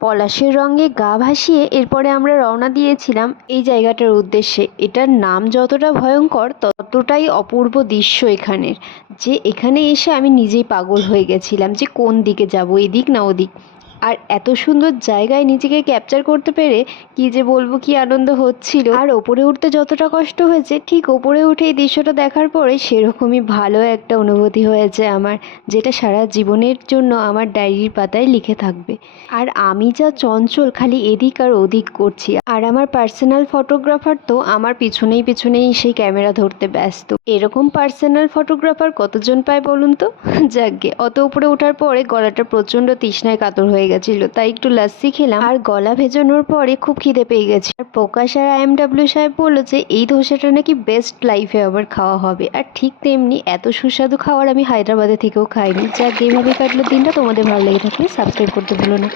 পলাশের রঙে গা ভাসিয়ে এরপরে আমরা রওনা দিয়েছিলাম এই জায়গাটার উদ্দেশ্যে। এটার নাম যতটা ভয়ঙ্কর ততটাই অপূর্ব দৃশ্য এখানের, যে এখানে এসে আমি নিজেই পাগল হয়ে গেছিলাম যে কোন দিকে যাব, এদিক না ওদিক। আর এত সুন্দর জায়গায় নিজেকে ক্যাপচার করতে পেরে কি যে বলবো, কি আনন্দ হচ্ছিল। আর ওপরে উঠতে যতটা কষ্ট হয়েছে, ঠিক ওপরে উঠে এই দৃশ্যটা দেখার পরে সেরকমই ভালো একটা অনুভূতি হয়েছে আমার, যেটা সারা জীবনের জন্য আমার ডায়েরির পাতায় লিখে থাকবে। আর আমি যা চঞ্চল, খালি এদিক আর ওদিক করছি, আর আমার পার্সোনাল ফটোগ্রাফার তো আমার পিছনেই পিছনেই সেই ক্যামেরা ধরতে ব্যস্ত। এরকম পার্সোনাল ফটোগ্রাফার কতজন পায় বলুন তো? যাকগে, অত উপরে ওঠার পরে গলাটা প্রচণ্ড তৃষ্ণায় কাতর হয়ে গেছিলো, তাই একটু লাস্সি খেলাম। আর গলা ভেজানোর পরে খুব খিদে পেয়ে গেছে। আর প্রকাশ আর IMW সাহেব বললো যে এই ধোসাটা নাকি বেস্ট লাইফে আবার খাওয়া হবে। আর ঠিক তেমনি এত সুস্বাদু খাবার আমি হায়দ্রাবাদে থেকেও খাইনি। যাক, এইভাবে কাটলো দিনটা। তোমাদের ভালো লেগে থাকলে সাবস্ক্রাইব করতে ভুলো না।